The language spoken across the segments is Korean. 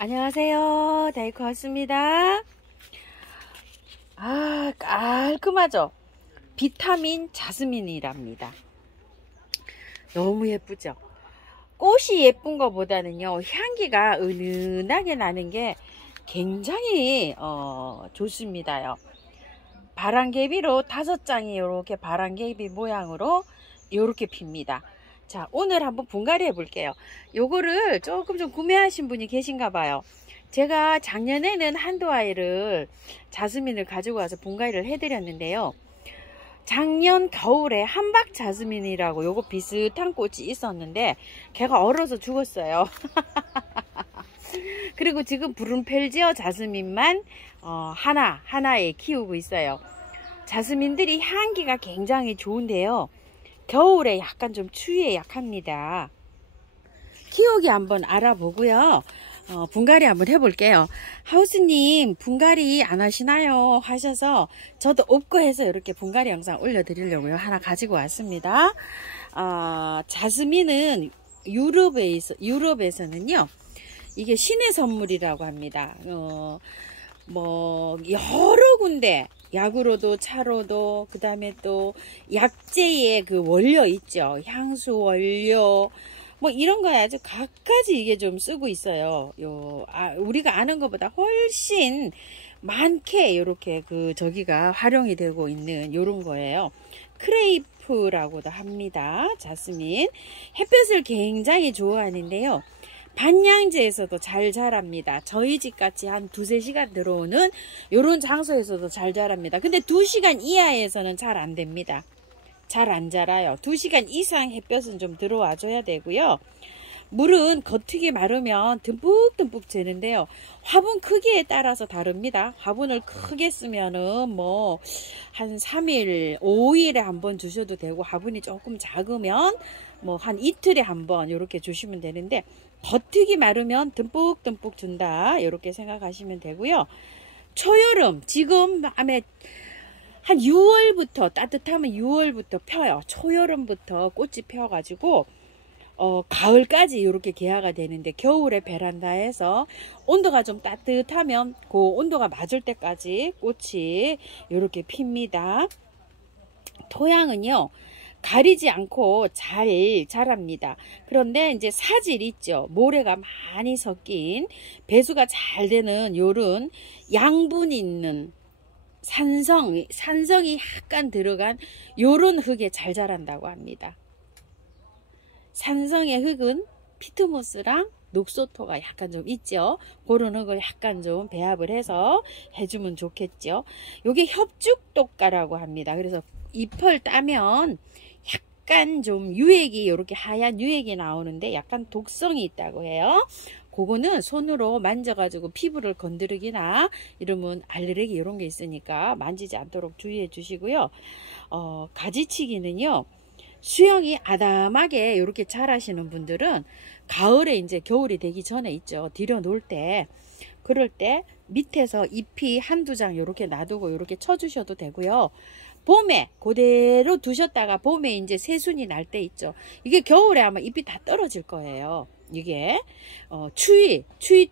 안녕하세요. 다이코 왔습니다. 깔끔하죠? 비타민 자스민이랍니다. 너무 예쁘죠? 꽃이 예쁜 것보다는요, 향기가 은은하게 나는 게 굉장히 좋습니다요. 바람개비로 5장이 이렇게 바람개비 모양으로 이렇게 핍니다. 자, 오늘 한번 분갈이 해볼게요. 요거를 조금 좀 구매하신 분이 계신가 봐요. 제가 작년에는 한두 아이를 자스민을 가지고 와서 분갈이를 해드렸는데요. 작년 겨울에 한박 자스민이라고 요거 비슷한 꽃이 있었는데 걔가 얼어서 죽었어요. 그리고 지금 브룬펠지어 자스민만 하나에 키우고 있어요. 자스민들이 향기가 굉장히 좋은데요. 겨울에 약간 좀 추위에 약합니다. 키우기 한번 알아보고요. 분갈이 한번 해볼게요. 하우스님 분갈이 안 하시나요? 하셔서 저도 없고 해서 이렇게 분갈이 영상 올려드리려고요. 하나 가지고 왔습니다. 자스민은 유럽에서는요. 이게 신의 선물이라고 합니다. 여러 군데 약으로도 차로도 그 다음에 또 약재의 그 원료 있죠. 향수 원료 뭐 이런 거 아주 갖가지 이게 좀 쓰고 있어요. 우리가 아는 것보다 훨씬 많게 이렇게 저기가 활용이 되고 있는 요런 거예요. 크레이프라고도 합니다. 자스민. 햇볕을 굉장히 좋아하는데요. 반양지에서도 잘 자랍니다. 저희 집같이 한 2~3시간 들어오는 요런 장소에서도 잘 자랍니다. 근데 2시간 이하에서는 잘 안 됩니다. 잘 안 자라요. 2시간 이상 햇볕은 좀 들어와 줘야 되고요. 물은 겉흙이 마르면 듬뿍듬뿍 재는데요. 화분 크기에 따라서 다릅니다. 화분을 크게 쓰면은 한 3일, 5일에 한번 주셔도 되고, 화분이 조금 작으면 한 이틀에 한번 이렇게 주시면 되는데, 겉흙이 마르면 듬뿍듬뿍 준다 이렇게 생각하시면 되고요. 초여름 지금 한 6월부터 따뜻하면 6월부터 펴요. 초여름부터 꽃이 펴가지고 가을까지 이렇게 개화가 되는데, 겨울에 베란다에서 온도가 좀 따뜻하면 그 온도가 맞을 때까지 꽃이 이렇게 핍니다. 토양은요 가리지 않고 잘 자랍니다. 그런데 이제 사질 있죠. 모래가 많이 섞인 배수가 잘 되는 요런 양분 있는 산성이 약간 들어간 요런 흙에 잘 자란다고 합니다. 산성의 흙은 피트모스랑 녹소토가 약간 좀 있죠. 그런 흙을 약간 좀 배합을 해서 해주면 좋겠죠. 요게 협죽독가라고 합니다. 그래서 잎을 따면 약간 좀 유액이 이렇게 하얀 유액이 나오는데 약간 독성이 있다고 해요. 그거는 손으로 만져가지고 피부를 건드리기나 이러면 알레르기 이런 게 있으니까 만지지 않도록 주의해 주시고요. 가지치기는요. 수영이 아담하게 이렇게 자라시는 분들은 가을에 이제 겨울이 되기 전에 있죠. 들여놓을 때 그럴 때 밑에서 잎이 한두 장 이렇게 놔두고 이렇게 쳐주셔도 되고요. 봄에 그대로 두셨다가 봄에 이제 새순이 날 때 있죠. 이게 겨울에 아마 잎이 다 떨어질 거예요. 이게 추위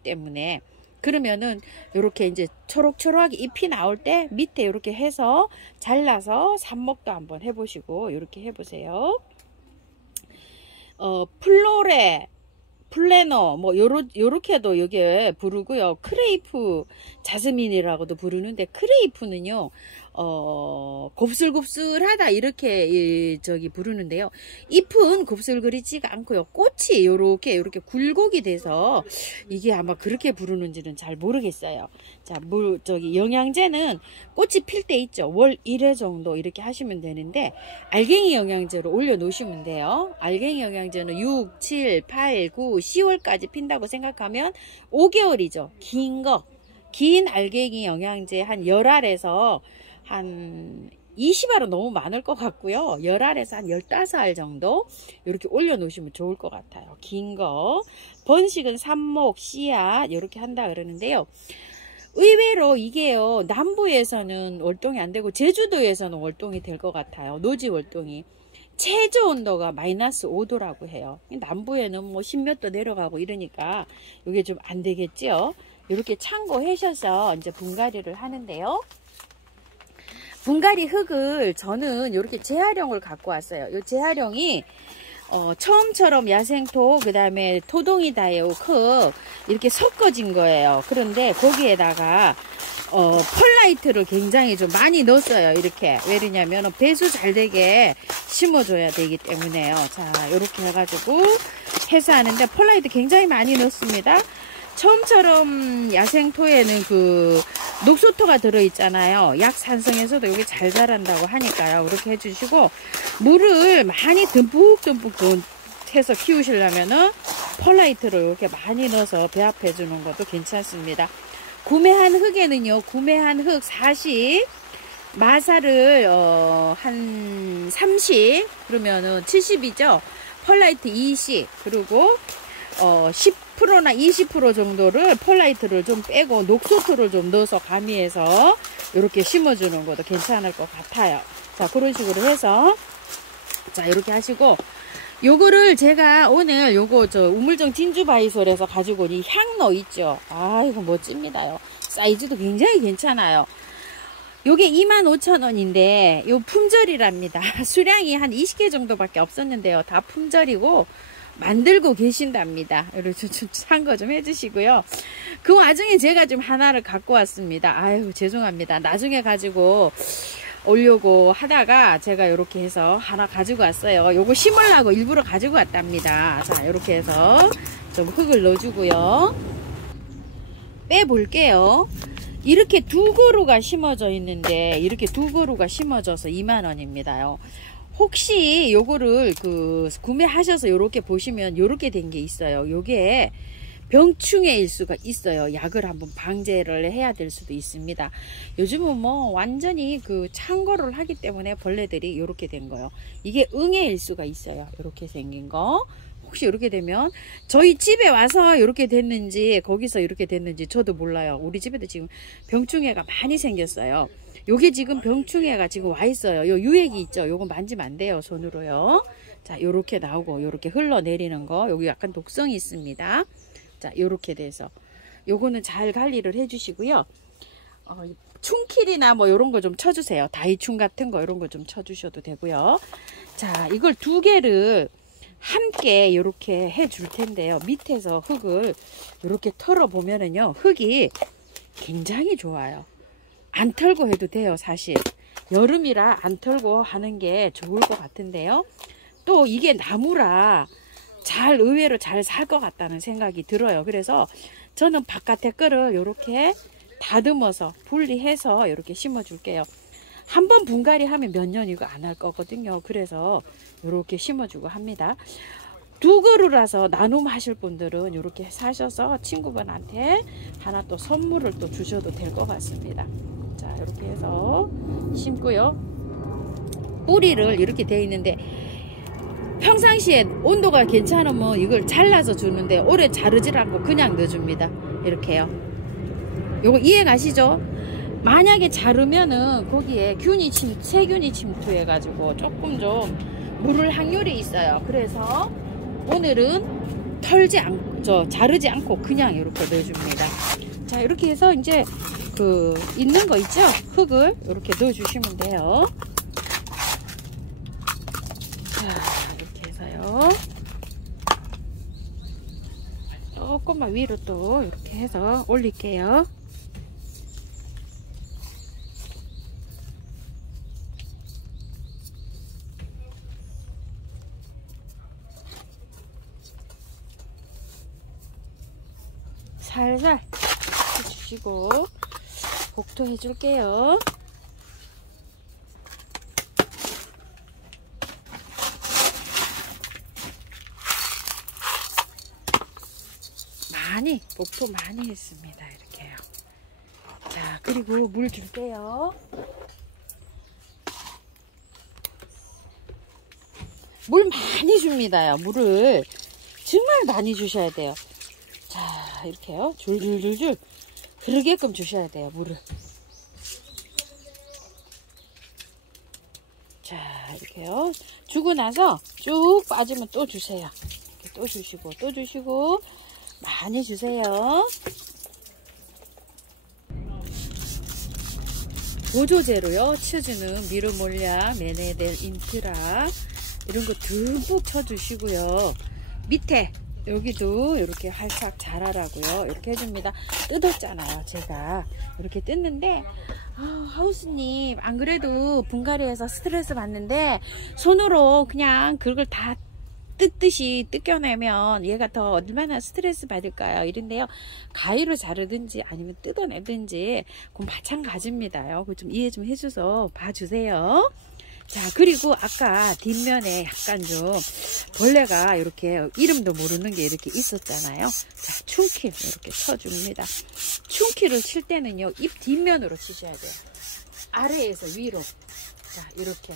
때문에. 그러면은 이렇게 이제 초록초록하게 잎이 나올 때 밑에 이렇게 해서 잘라서 삽목도 한번 해보시고 이렇게 해보세요. 플래너 요렇게도 여기에 부르고요. 크레이프 자스민이라고도 부르는데, 크레이프는요 곱슬곱슬하다 이렇게 부르는데요. 잎은 곱슬거리지가 않고요. 꽃이 요렇게 굴곡이 돼서 이게 아마 그렇게 부르는지는 잘 모르겠어요. 자, 영양제는 꽃이 필 때 있죠. 월 1회 정도 이렇게 하시면 되는데, 알갱이 영양제로 올려 놓으시면 돼요. 알갱이 영양제는 6, 7, 8, 9, 10월까지 핀다고 생각하면 5개월이죠. 긴 알갱이 영양제 한 10알에서 한 20알은 너무 많을 것 같고요. 10알에서 한 15알 정도 이렇게 올려 놓으시면 좋을 것 같아요. 긴 거. 번식은 삽목, 씨앗 이렇게 한다 그러는데요. 의외로 이게요, 남부에서는 월동이 안 되고 제주도에서는 월동이 될 것 같아요. 노지 월동이. 최저 온도가 마이너스 5도라고 해요. 남부에는 뭐 10몇 도 내려가고 이러니까 이게 좀 안 되겠죠. 이렇게 참고하셔서 이제 분갈이를 하는데요. 분갈이 흙을 저는 이렇게 재활용을 갖고 왔어요. 이 재활용이 처음처럼 야생토, 그 다음에 토동이 다에오 흙 이렇게 섞어진 거예요. 그런데 거기에다가 펄라이트를 굉장히 좀 많이 넣었어요. 이렇게. 왜냐면 배수 잘 되게 심어줘야 되기 때문에요. 자, 이렇게 해가지고 해서 하는데 펄라이트 굉장히 많이 넣습니다. 처음처럼 야생토에는 그 녹소토가 들어있잖아요. 약산성에서도 여기 잘 자란다고 하니까요. 이렇게 해주시고 물을 많이 듬뿍듬뿍 해서 키우시려면은 펄라이트를 이렇게 많이 넣어서 배합해 주는 것도 괜찮습니다. 구매한 흙에는요, 구매한 흙 40, 마사를 한 30, 그러면은 70이죠. 펄라이트 20, 그리고 10%나 20% 정도를 펄라이트를 좀 빼고 녹소토를 좀 넣어서 가미해서 이렇게 심어주는 것도 괜찮을 것 같아요. 자, 그런 식으로 해서 자, 이렇게 하시고 요거를 제가 오늘 요거 우물정 진주바이솔에서 가지고 온 이 향로 있죠. 아, 이거 멋집니다요. 사이즈도 굉장히 괜찮아요. 요게 25,000원인데 요 품절이랍니다. 수량이 한 20개 정도밖에 없었는데요. 다 품절이고 만들고 계신답니다. 여러분 좀 참고 좀 해주시고요. 그 와중에 제가 좀 하나를 갖고 왔습니다. 아유, 죄송합니다. 나중에 가지고 오려고 하다가 제가 이렇게 해서 하나 가지고 왔어요. 요거 심으려고 일부러 가지고 왔답니다. 자, 이렇게 해서 좀 흙을 넣어주고요. 빼볼게요. 이렇게 두 그루가 심어져 있는데 이렇게 두 그루가 심어져서 2만원입니다요. 혹시 요거를 구매하셔서 요렇게 보시면 요렇게 된 게 있어요. 요게 병충해일 수가 있어요. 약을 한번 방제를 해야 될 수도 있습니다. 요즘은 뭐 완전히 창고를 하기 때문에 벌레들이 요렇게 된 거요. 이게 응애일 수가 있어요. 요렇게 생긴 거. 혹시 이렇게 되면 저희 집에 와서 이렇게 됐는지 거기서 이렇게 됐는지 저도 몰라요. 우리 집에도 지금 병충해가 많이 생겼어요. 요게 지금 병충해가 지금 와 있어요. 요 유액이 있죠. 요거 만지면 안 돼요. 손으로요. 자, 요렇게 나오고 요렇게 흘러내리는 거. 여기 약간 독성이 있습니다. 자, 요렇게 돼서 요거는 잘 관리를 해 주시고요. 충킬이나 뭐 요런 거 좀 쳐주세요. 다이충 같은 거 요런 거 좀 쳐주셔도 되고요. 자, 이걸 두 개를 함께 이렇게 해 줄 텐데요. 밑에서 흙을 이렇게 털어 보면은요, 흙이 굉장히 좋아요. 안 털고 해도 돼요. 사실 여름이라 안 털고 하는 게 좋을 것 같은데요. 또 이게 나무라 의외로 잘 살 것 같다는 생각이 들어요. 그래서 저는 바깥에 거를 이렇게 다듬어서 분리해서 이렇게 심어 줄게요. 한번 분갈이 하면 몇 년 이거 안 할 거거든요. 그래서 이렇게 심어주고 합니다. 두 그루라서 나눔 하실 분들은 이렇게 사셔서 친구분한테 하나 또 선물을 또 주셔도 될 것 같습니다. 자, 이렇게 해서 심고요. 뿌리를 이렇게 되어 있는데 평상시에 온도가 괜찮으면 이걸 잘라서 주는데 오래 자르질 않고 그냥 넣어줍니다. 이렇게요. 요거 이해 가시죠? 만약에 자르면은 거기에 세균이 침투해가지고 조금 좀 물을 확률이 있어요. 그래서 오늘은 자르지 않고 그냥 이렇게 넣어줍니다. 자, 이렇게 해서 이제 있는 거 있죠? 흙을 이렇게 넣어주시면 돼요. 자, 이렇게 해서요. 조금만 위로 또 이렇게 해서 올릴게요. 살살 해주시고 복토 해줄게요. 복토 많이 했습니다. 이렇게요. 자, 그리고 물 줄게요. 물 많이 줍니다요. 물을 정말 많이 주셔야 돼요. 자, 이렇게요. 줄줄줄줄 흐르게끔 주셔야 돼요. 물을. 자, 이렇게 이렇게요. 주고 나서 쭉 빠지면 또 주세요. 이렇게 또 주시고 또 주시고 많이 주세요. 보조제로요. 치즈는 미르몰랴, 메네델, 인트라 이런 거 듬뿍 쳐주시고요. 밑에 여기도 이렇게 활짝 자라라고요. 이렇게 해줍니다. 뜯었잖아요. 제가 이렇게 뜯는데 하우스님 안 그래도 분갈이에서 스트레스 받는데 손으로 그냥 그걸 다 뜯듯이 뜯겨내면 얘가 더 얼마나 스트레스 받을까요? 이런데요. 가위로 자르든지 아니면 뜯어내든지 그건 마찬가지입니다요. 그거 좀 이해 좀 해줘서 봐주세요. 자, 그리고 아까 뒷면에 약간 좀 벌레가 이렇게 이름도 모르는 게 이렇게 있었잖아요. 자, 충키 이렇게 쳐줍니다. 충키를 칠 때는요, 잎 뒷면으로 치셔야 돼요. 아래에서 위로. 자, 이렇게.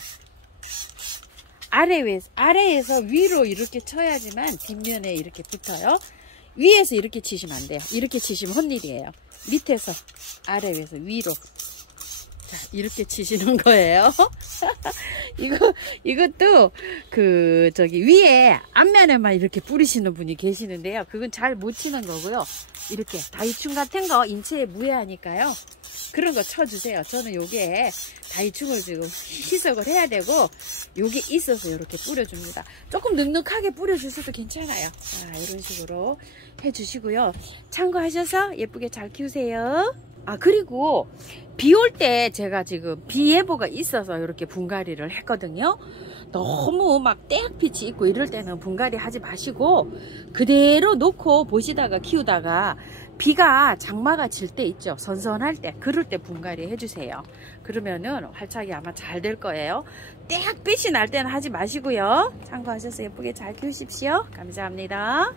아래에서 위로 이렇게 쳐야지만 뒷면에 이렇게 붙어요. 위에서 이렇게 치시면 안 돼요. 이렇게 치시면 헛일이에요. 밑에서 아래에서 위로. 자, 이렇게 치시는 거예요. 이것도 위에 앞면에만 이렇게 뿌리시는 분이 계시는데요. 그건 잘 못 치는 거고요. 이렇게 다이충 같은 거 인체에 무해하니까요. 그런 거 쳐주세요. 저는 요게 다이충을 지금 희석을 해야 되고 요게 있어서 이렇게 뿌려줍니다. 조금 눅눅하게 뿌려주셔도 괜찮아요. 자, 이런 식으로 해주시고요. 참고하셔서 예쁘게 잘 키우세요. 그리고 비 올 때 제가 지금 비 예보가 있어서 이렇게 분갈이를 했거든요. 너무 막 떼약빛이 있고 이럴 때는 분갈이 하지 마시고 그대로 놓고 보시다가 키우다가 비가 장마가 질 때 있죠. 선선할 때 그럴 때 분갈이 해주세요. 그러면은 활착이 아마 잘 될 거예요. 떼약빛이 날 때는 하지 마시고요. 참고하셔서 예쁘게 잘 키우십시오. 감사합니다.